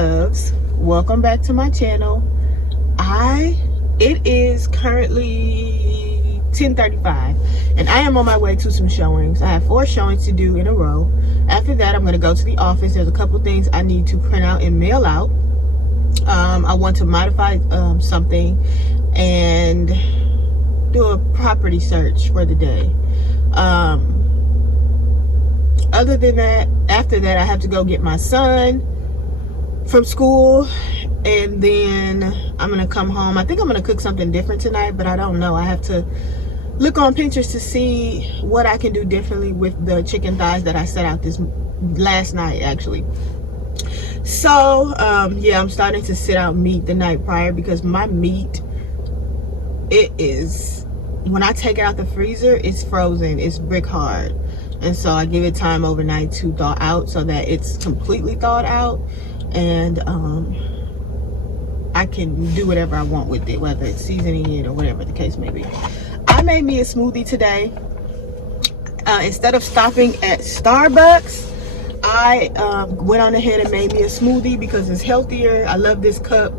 loves, welcome back to my channel. It is currently 10:35 and I am on my way to some showings. I have 4 showings to do in a row. After that, I'm going to go to the office. There's a couple things I need to print out and mail out. I want to modify something and do a property search for the day. Other than that, after that, I have to go get my son from school, and then I'm gonna come home. I think I'm gonna cook something different tonight, but I don't know. I have to look on Pinterest to see what I can do differently with the chicken thighs that I set out this last night, actually. So yeah, I'm starting to sit out meat the night prior because my meat, it is, when I take it out the freezer, it's frozen, it's brick hard. And so I give it time overnight to thaw out so that it's completely thawed out, and I can do whatever I want with it, whether it's seasoning it or whatever the case may be. I made me a smoothie today. Instead of stopping at Starbucks, I went on ahead and made me a smoothie because it's healthier. I love this cup.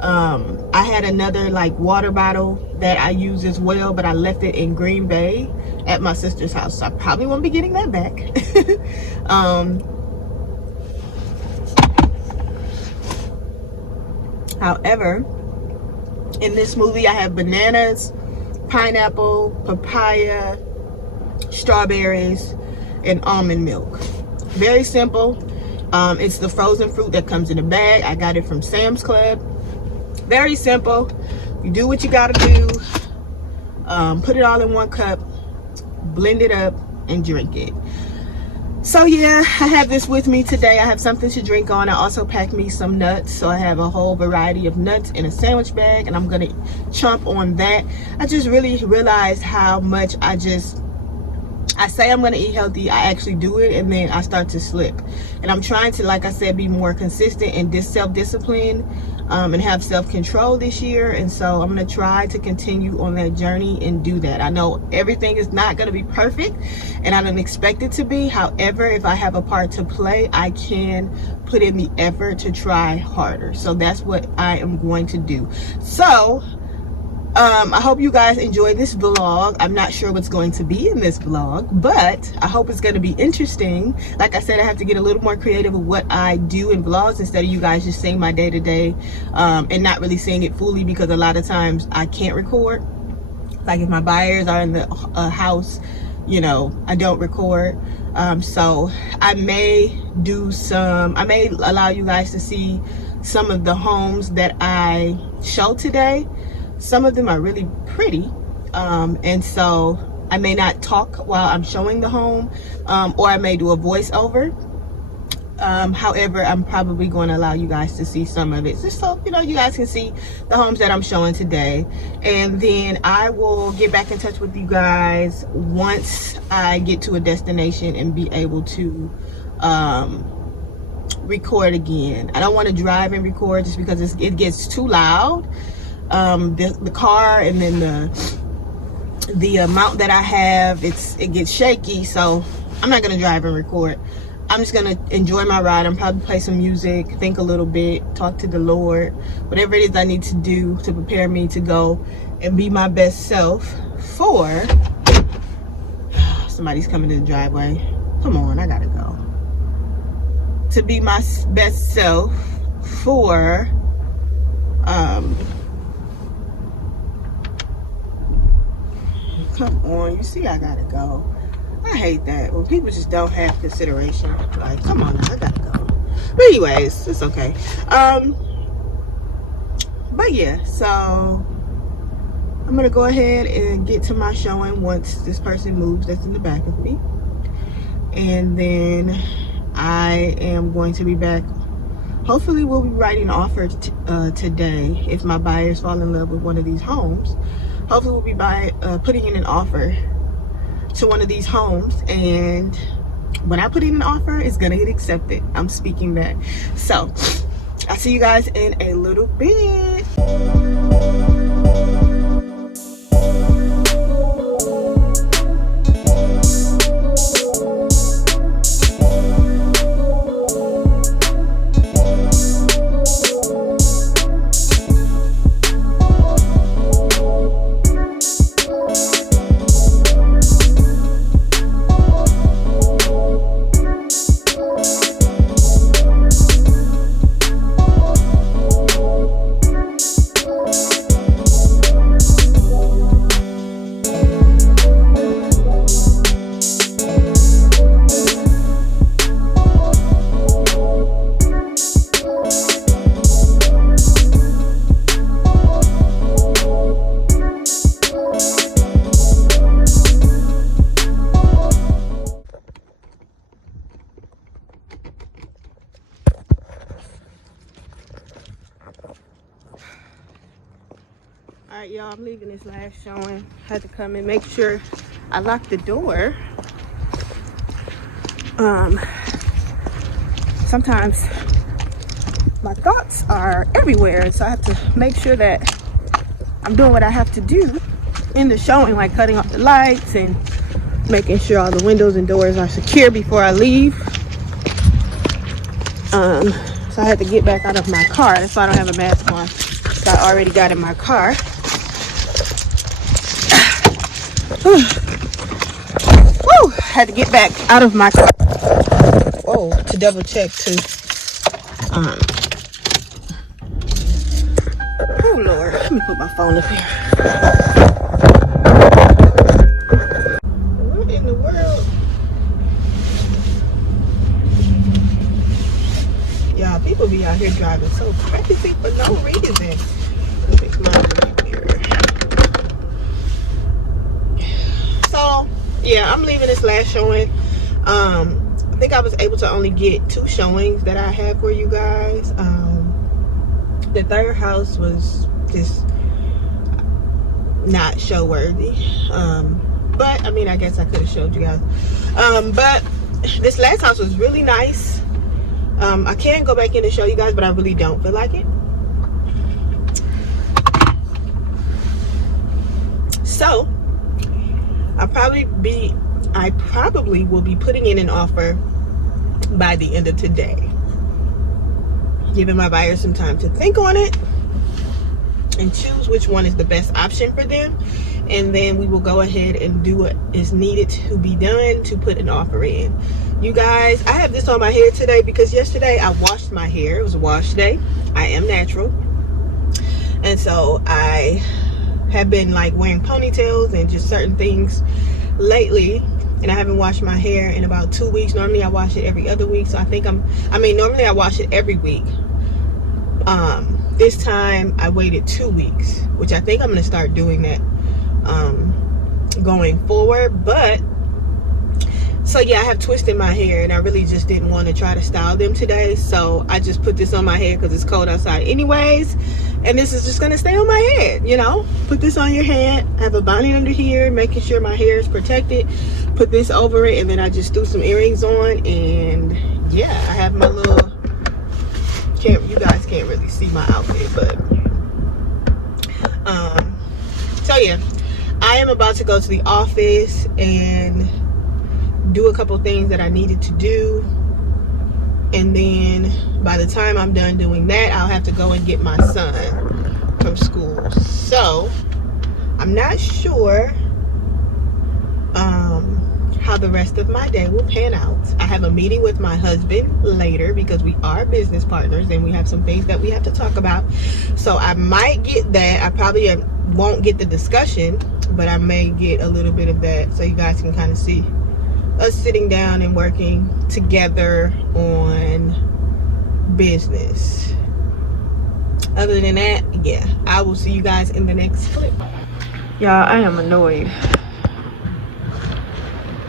I had another like water bottle that I use as well, but I left it in Green Bay at my sister's house, so I probably won't be getting that back. However, in this smoothie I have bananas, pineapple, papaya, strawberries, and almond milk. Very simple. It's the frozen fruit that comes in a bag. I got it from Sam's Club. Very simple. You do what you gotta do. Put it all in one cup, blend it up, and drink it. So yeah, I have this with me today. I have something to drink on. I also packed me some nuts, so I have a whole variety of nuts in a sandwich bag, and I'm gonna chomp on that. I just really realized how much I say I'm gonna eat healthy, I actually do it, and then I start to slip. And I'm trying to, like I said, be more consistent and self-disciplined and have self-control this year. And so I'm gonna try to continue on that journey and do that. I know everything is not gonna be perfect, and I don't expect it to be. However, if I have a part to play, I can put in the effort to try harder. So that's what I am going to do. So I hope you guys enjoy this vlog. I'm not sure what's going to be in this vlog, but I hope it's going to be interesting. Like I said, I have to get a little more creative with what I do in vlogs instead of you guys just seeing my day-to-day and not really seeing it fully, because a lot of times I can't record. Like if my buyers are in the house, you know, I don't record. So I may allow you guys to see some of the homes that I show today. Some of them are really pretty, and so I may not talk while I'm showing the home, or I may do a voiceover. However, I'm probably going to allow you guys to see some of it, just so you know, you guys can see the homes that I'm showing today. And then I will get back in touch with you guys once I get to a destination and be able to record again. I don't want to drive and record just because it gets too loud. The car, and then the amount that I have, it gets shaky, so I'm not gonna drive and record. I'm just gonna enjoy my ride. I'm probably play some music, think a little bit, talk to the Lord, whatever it is I need to do to prepare me to go and be my best self for somebody's coming to the driveway. Come on, I gotta go. To be my best self for come on, you see I gotta go. I hate that when people just don't have consideration. Like, come on, I gotta go. But anyways, it's okay. But yeah, so I'm gonna go ahead and get to my showing once this person moves that's in the back of me, and then I am going to be back. Hopefully we'll be writing an offer today if my buyers fall in love with one of these homes. Hopefully we'll be putting in an offer to one of these homes, and when I put in an offer, it's gonna get accepted. I'm speaking that. So I'll see you guys in a little bit. right, y'all, I'm leaving this last showing. Had to come and make sure I locked the door. Sometimes my thoughts are everywhere, so I have to make sure that I'm doing what I have to do in the showing, like cutting off the lights and making sure all the windows and doors are secure before I leave. So I had to get back out of my car. That's why I don't have a mask on. So I already got in my car. Woo! Had to get back out of my car. Oh, to double check too. Oh Lord, let me put my phone up here. What in the world? Y'all, people be out here driving so crazy for no reason. Let me fix mine right here. So, yeah, I'm leaving this last showing. I think I was able to only get 2 showings that I had for you guys. The third house was just not show worthy. But I mean, I guess I could have showed you guys. But this last house was really nice. I can go back in and show you guys, but I really don't feel like it. So I probably will be putting in an offer by the end of today, giving my buyers some time to think on it and choose which one is the best option for them, and then we will go ahead and do what is needed to be done to put an offer in. You guys, I have this on my hair today because yesterday I washed my hair. It was a wash day. I am natural, and so I have been like wearing ponytails and just certain things lately, and I haven't washed my hair in about 2 weeks. Normally I wash it every other week, so normally I wash it every week. This time I waited 2 weeks, which I think I'm gonna start doing that going forward. But so yeah, I have twists in my hair, and I really just didn't want to try to style them today, so I just put this on my head because it's cold outside anyways, and this is just gonna stay on my head, you know. Put this on your head, I have a bonnet under here, making sure my hair is protected. Put this over it, and then I just threw some earrings on, and yeah, I have my little, you guys can't really see my outfit, but so yeah, I am about to go to the office and do a couple things that I needed to do, and then by the time I'm done doing that, I'll have to go and get my son from school. So I'm not sure how the rest of my day will pan out. I have a meeting with my husband later because we are business partners and we have some things that we have to talk about. So I might get that. I probably won't get the discussion, but I may get a little bit of that, so you guys can kind of see us sitting down and working together on business. Other than that, yeah, I will see you guys in the next clip. Y'all, I am annoyed.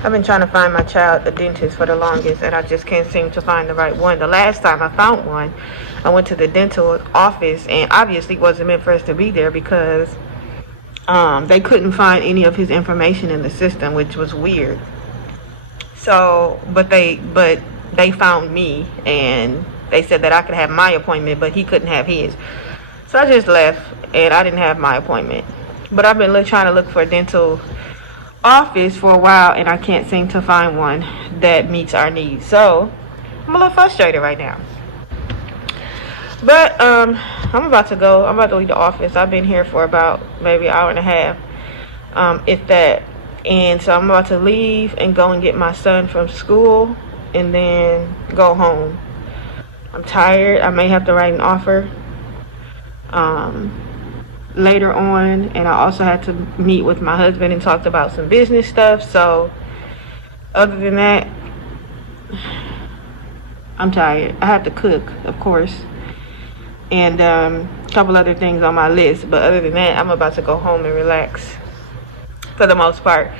I've been trying to find my child a dentist for the longest, and I just can't seem to find the right one. The last time I found one, I went to the dental office, and obviously it wasn't meant for us to be there because they couldn't find any of his information in the system, which was weird. So, but they found me, and they said that I could have my appointment, but he couldn't have his. So I just left, and I didn't have my appointment. But I've been trying to look for a dental office for a while, and I can't seem to find one that meets our needs. So I'm a little frustrated right now. But I'm about to go. I'm about to leave the office. I've been here for about maybe an hour and a half, if that. And so I'm about to leave and go and get my son from school and then go home. I'm tired. I may have to write an offer later on, and I also had to meet with my husband and talk about some business stuff. So other than that, I'm tired. I have to cook, of course, and a couple other things on my list, but other than that, I'm about to go home and relax for the most part.